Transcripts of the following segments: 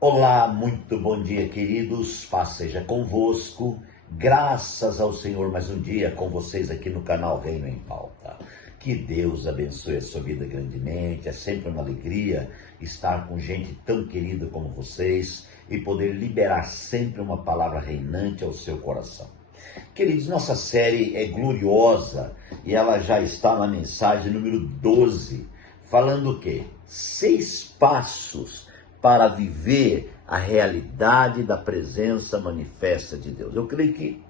Olá, muito bom dia, queridos. Paz seja convosco. Graças ao Senhor, mais um dia com vocês aqui no canal Reino em Pauta. Que Deus abençoe a sua vida grandemente. É sempre uma alegria estar com gente tão querida como vocês e poder liberar sempre uma palavra reinante ao seu coração. Queridos, nossa série é gloriosa e ela já está na mensagem número 12, falando o quê? 6 passos para viver a realidade da presença manifesta de Deus. Eu creio que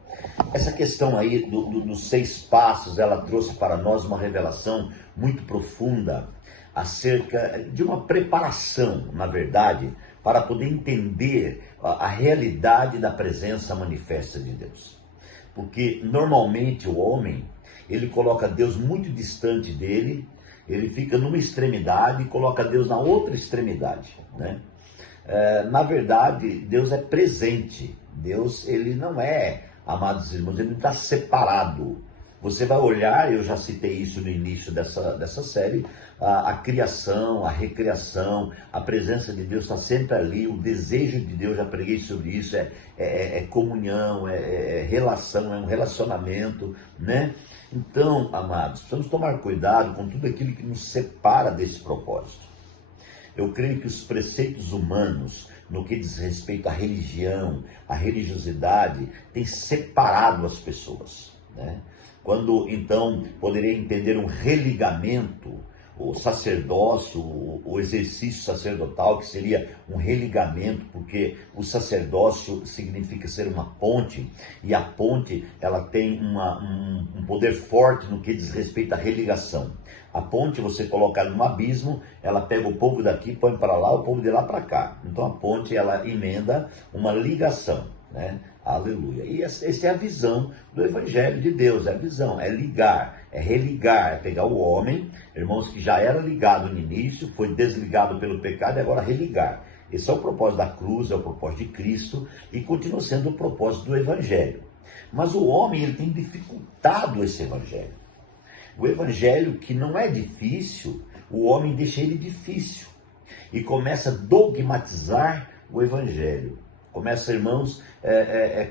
essa questão aí dos 6 passos, ela trouxe para nós uma revelação muito profunda acerca de uma preparação, na verdade, para poder entender a realidade da presença manifesta de Deus. Porque normalmente o homem, ele coloca Deus muito distante dele, ele fica numa extremidade e coloca Deus na outra extremidade, né? Na verdade, Deus é presente. Deus, ele não é, amados irmãos, ele não está separado. Você vai olhar, eu já citei isso no início dessa série, a criação, a recriação, a presença de Deus está sempre ali, o desejo de Deus, já preguei sobre isso, é comunhão, é relação, é um relacionamento, né? Então, amados, precisamos tomar cuidado com tudo aquilo que nos separa desse propósito. Eu creio que os preceitos humanos, no que diz respeito à religião, à religiosidade, têm separado as pessoas, né? Quando, então, poderia entender um religamento, o sacerdócio, o exercício sacerdotal, que seria um religamento, porque o sacerdócio significa ser uma ponte, e a ponte, ela tem um poder forte no que diz respeito à religação. A ponte, você coloca ela num abismo, ela pega o povo daqui, põe para lá, o povo de lá para cá. Então a ponte, ela emenda uma ligação, né? Aleluia. E essa é a visão do Evangelho de Deus, é a visão, é ligar, é religar, é pegar o homem, irmãos, que já era ligado no início, foi desligado pelo pecado e agora religar. Esse é o propósito da cruz, é o propósito de Cristo e continua sendo o propósito do Evangelho. Mas o homem, ele tem dificultado esse Evangelho. O Evangelho, que não é difícil, o homem deixa ele difícil e começa a dogmatizar o Evangelho. Começa, irmãos,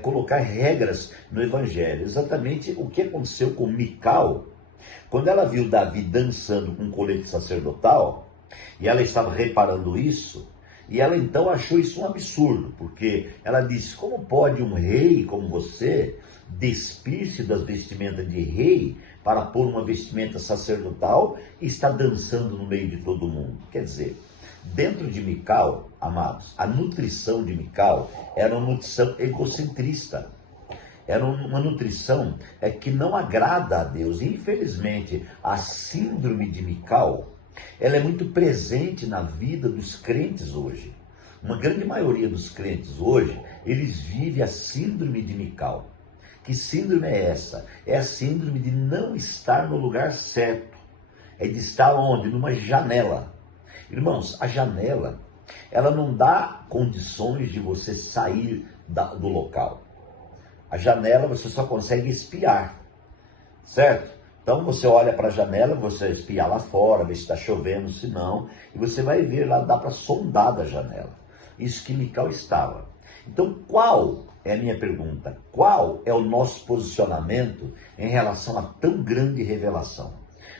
colocar regras no Evangelho. Exatamente o que aconteceu com Mical, quando ela viu Davi dançando com um colete sacerdotal, e ela estava reparando isso, e ela então achou isso um absurdo, porque ela disse: como pode um rei como você despir-se das vestimentas de rei para pôr uma vestimenta sacerdotal e estar dançando no meio de todo mundo? Quer dizer, dentro de Mical, amados, a nutrição de Mical era uma nutrição egocentrista. Era uma nutrição que não agrada a Deus. E, infelizmente, a síndrome de Mical, ela é muito presente na vida dos crentes hoje. Uma grande maioria dos crentes hoje, eles vivem a síndrome de Mical. Que síndrome é essa? É a síndrome de não estar no lugar certo. É de estar onde? Numa janela. Irmãos, a janela, ela não dá condições de você sair do local. A janela você só consegue espiar, certo? Então você olha para a janela, você espia lá fora, vê se está chovendo, se não, e você vai ver lá, dá para sondar da janela. Isso que Mical estava. Então qual é a minha pergunta? Qual é o nosso posicionamento em relação a tão grande revelação?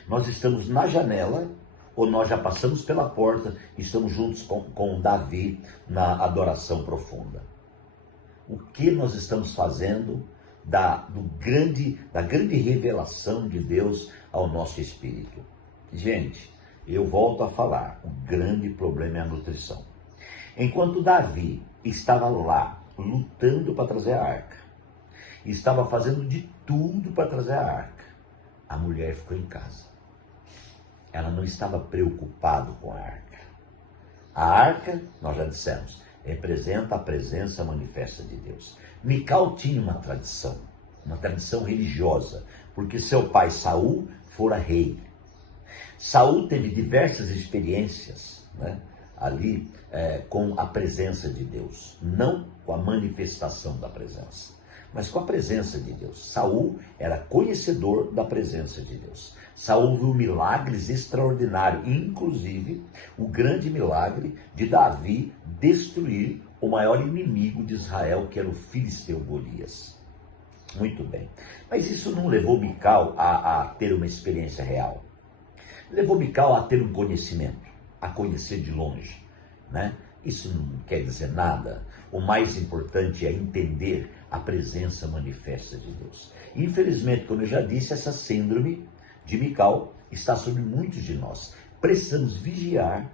Nós estamos na janela, ou nós já passamos pela porta e estamos juntos com Davi na adoração profunda? O que nós estamos fazendo da grande revelação de Deus ao nosso espírito? Gente, eu volto a falar, o grande problema é a nutrição. Enquanto Davi estava lá, lutando para trazer a arca, estava fazendo de tudo para trazer a arca, a mulher ficou em casa. Ela não estava preocupada com a arca. A arca, nós já dissemos, representa a presença manifesta de Deus. Mical tinha uma tradição religiosa, porque seu pai Saul fora rei. Saul teve diversas experiências, né, ali com a presença de Deus, não com a manifestação da presença, mas com a presença de Deus. Saul era conhecedor da presença de Deus. Saul viu milagres extraordinários, inclusive o grande milagre de Davi destruir o maior inimigo de Israel, que era o filisteu Golias. Muito bem. Mas isso não levou Mical a ter uma experiência real. Levou Mical a ter um conhecimento, a conhecer de longe, né? Isso não quer dizer nada. O mais importante é entender a presença manifesta de Deus. Infelizmente, como eu já disse, essa síndrome de Mical está sobre muitos de nós. Precisamos vigiar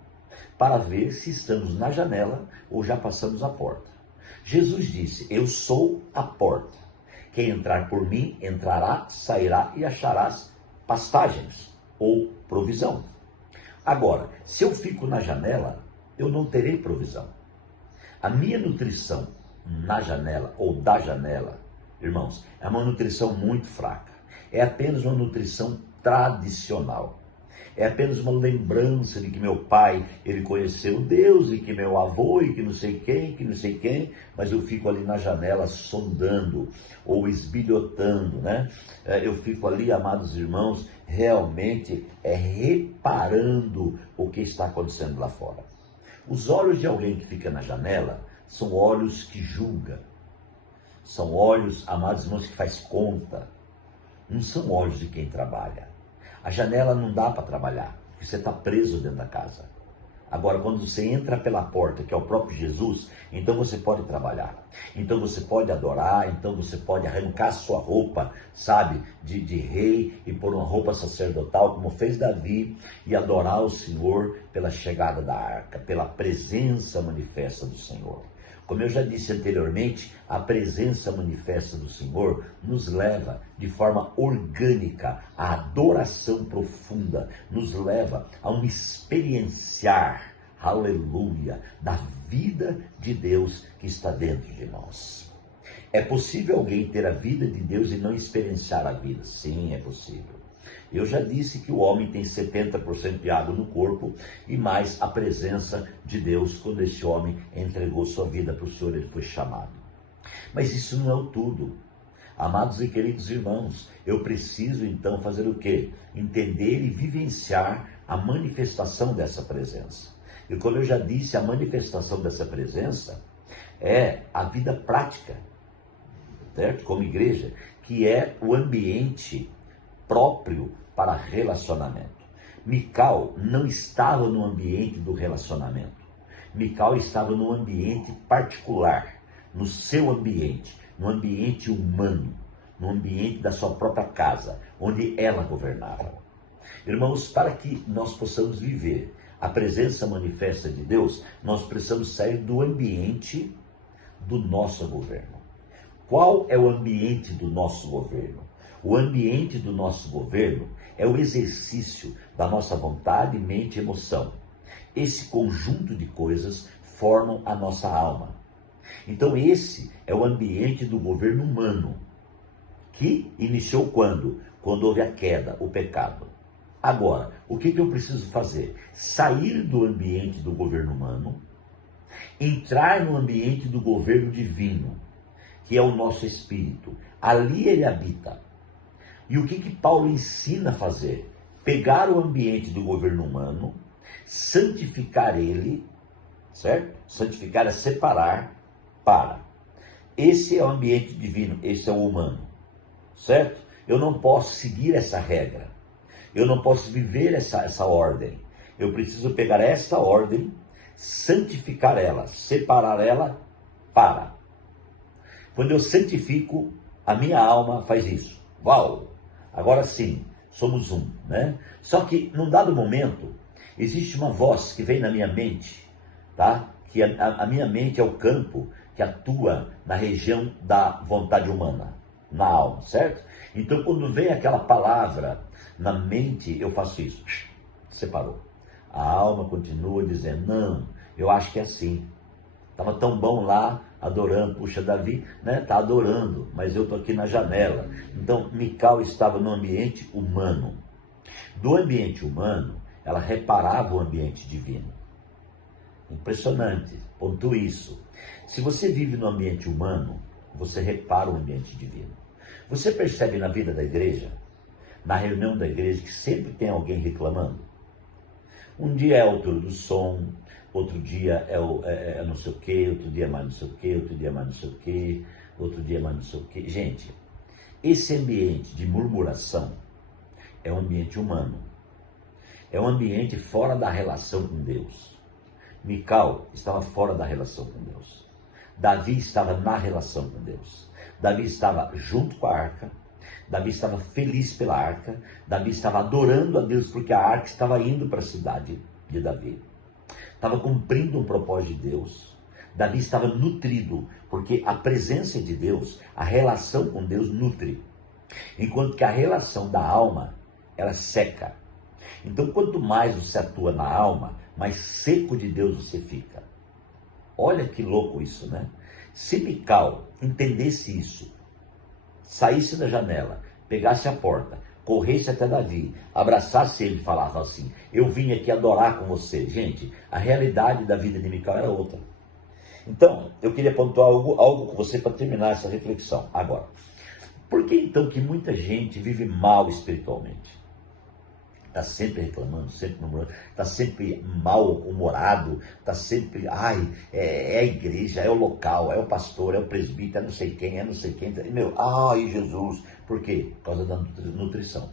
para ver se estamos na janela ou já passamos a porta. Jesus disse: eu sou a porta. Quem entrar por mim, entrará, sairá e acharás pastagens ou provisão. Agora, se eu fico na janela, eu não terei provisão. A minha nutrição na janela ou da janela, irmãos, é uma nutrição muito fraca. É apenas uma nutrição tradicional. É apenas uma lembrança de que meu pai, ele conheceu Deus, e que meu avô, e que não sei quem, mas eu fico ali na janela sondando, ou esbilhotando, né? Eu fico ali, amados irmãos, realmente reparando o que está acontecendo lá fora. Os olhos de alguém que fica na janela são olhos que julgam, são olhos, amados irmãos, que faz conta, não são olhos de quem trabalha. A janela não dá para trabalhar, porque você está preso dentro da casa. Agora, quando você entra pela porta, que é o próprio Jesus, então você pode trabalhar. Então você pode adorar, então você pode arrancar sua roupa, sabe, de rei e pôr uma roupa sacerdotal, como fez Davi, e adorar o Senhor pela chegada da arca, pela presença manifesta do Senhor. Como eu já disse anteriormente, a presença manifesta do Senhor nos leva de forma orgânica à adoração profunda, nos leva a um experienciar, aleluia, da vida de Deus que está dentro de nós. É possível alguém ter a vida de Deus e não experienciar a vida? Sim, é possível. Eu já disse que o homem tem 70% de água no corpo e mais a presença de Deus. Quando esse homem entregou sua vida para o Senhor, ele foi chamado. Mas isso não é o tudo. Amados e queridos irmãos, eu preciso então fazer o quê? Entender e vivenciar a manifestação dessa presença. E como eu já disse, a manifestação dessa presença é a vida prática, certo? Como igreja, que é o ambiente próprio para relacionamento. Mical não estava no ambiente do relacionamento. Mical estava no ambiente particular, no seu ambiente, no ambiente humano, no ambiente da sua própria casa, onde ela governava. Irmãos, para que nós possamos viver a presença manifesta de Deus, nós precisamos sair do ambiente do nosso governo. Qual é o ambiente do nosso governo? O ambiente do nosso governo é o exercício da nossa vontade, mente e emoção. Esse conjunto de coisas formam a nossa alma. Então esse é o ambiente do governo humano, que iniciou quando? Quando houve a queda, o pecado. Agora, o que eu preciso fazer? Sair do ambiente do governo humano, entrar no ambiente do governo divino, que é o nosso espírito. Ali ele habita. E o que Paulo ensina a fazer? Pegar o ambiente do governo humano, santificar ele, certo? Santificar é separar para. Esse é o ambiente divino, esse é o humano, certo? Eu não posso seguir essa regra, eu não posso viver essa ordem. Eu preciso pegar esta ordem, santificar ela, separar ela para. Quando eu santifico, a minha alma faz isso. Uau! Agora sim, somos um, né? Só que, num dado momento, existe uma voz que vem na minha mente, tá? Que a minha mente é o campo que atua na região da vontade humana, na alma, certo? Então, quando vem aquela palavra na mente, eu faço isso. Separou. A alma continua dizendo, não, eu acho que é assim. Estava tão bom lá, adorando, puxa, Davi, né? Está adorando, mas eu estou aqui na janela. Então, Mical estava no ambiente humano. Do ambiente humano, ela reparava o ambiente divino. Impressionante, ponto isso. Se você vive no ambiente humano, você repara o ambiente divino. Você percebe na vida da igreja, na reunião da igreja, que sempre tem alguém reclamando? Um dia é a altura do som, outro dia é não sei o que, outro dia mais não sei o que, outro dia mais não sei o que, outro dia mais não sei o que. Gente, esse ambiente de murmuração é um ambiente humano, é um ambiente fora da relação com Deus. Mical estava fora da relação com Deus. Davi estava na relação com Deus. Davi estava junto com a arca. Davi estava feliz pela arca. Davi estava adorando a Deus porque a arca estava indo para a cidade de Davi. Estava cumprindo um propósito de Deus. Davi estava nutrido, porque a presença de Deus, a relação com Deus nutre. Enquanto que a relação da alma, ela seca. Então, quanto mais você atua na alma, mais seco de Deus você fica. Olha que louco isso, né? Se Mical entendesse isso, saísse da janela, pegasse a porta, corresse até Davi, abraçasse ele e falasse assim: eu vim aqui adorar com você. Gente, a realidade da vida de Mical era outra. Então, eu queria pontuar algo com você para terminar essa reflexão. Agora, por que então que muita gente vive mal espiritualmente? Está sempre reclamando, sempre murmurando, está sempre mal-humorado, está sempre, é a igreja, é o local, é o pastor, é o presbítero, é não sei quem, Jesus. Por quê? Por causa da nutrição.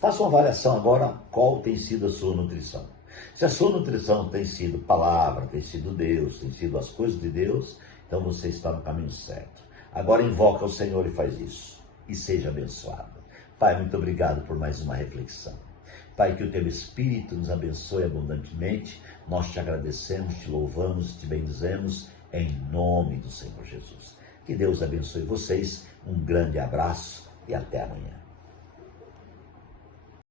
Faça uma avaliação agora, qual tem sido a sua nutrição. Se a sua nutrição tem sido palavra, tem sido Deus, tem sido as coisas de Deus, então você está no caminho certo. Agora invoca o Senhor e faz isso. E seja abençoado. Pai, muito obrigado por mais uma reflexão. Pai, que o teu Espírito nos abençoe abundantemente. Nós te agradecemos, te louvamos, te bendizemos, em nome do Senhor Jesus. Que Deus abençoe vocês. Um grande abraço e até amanhã.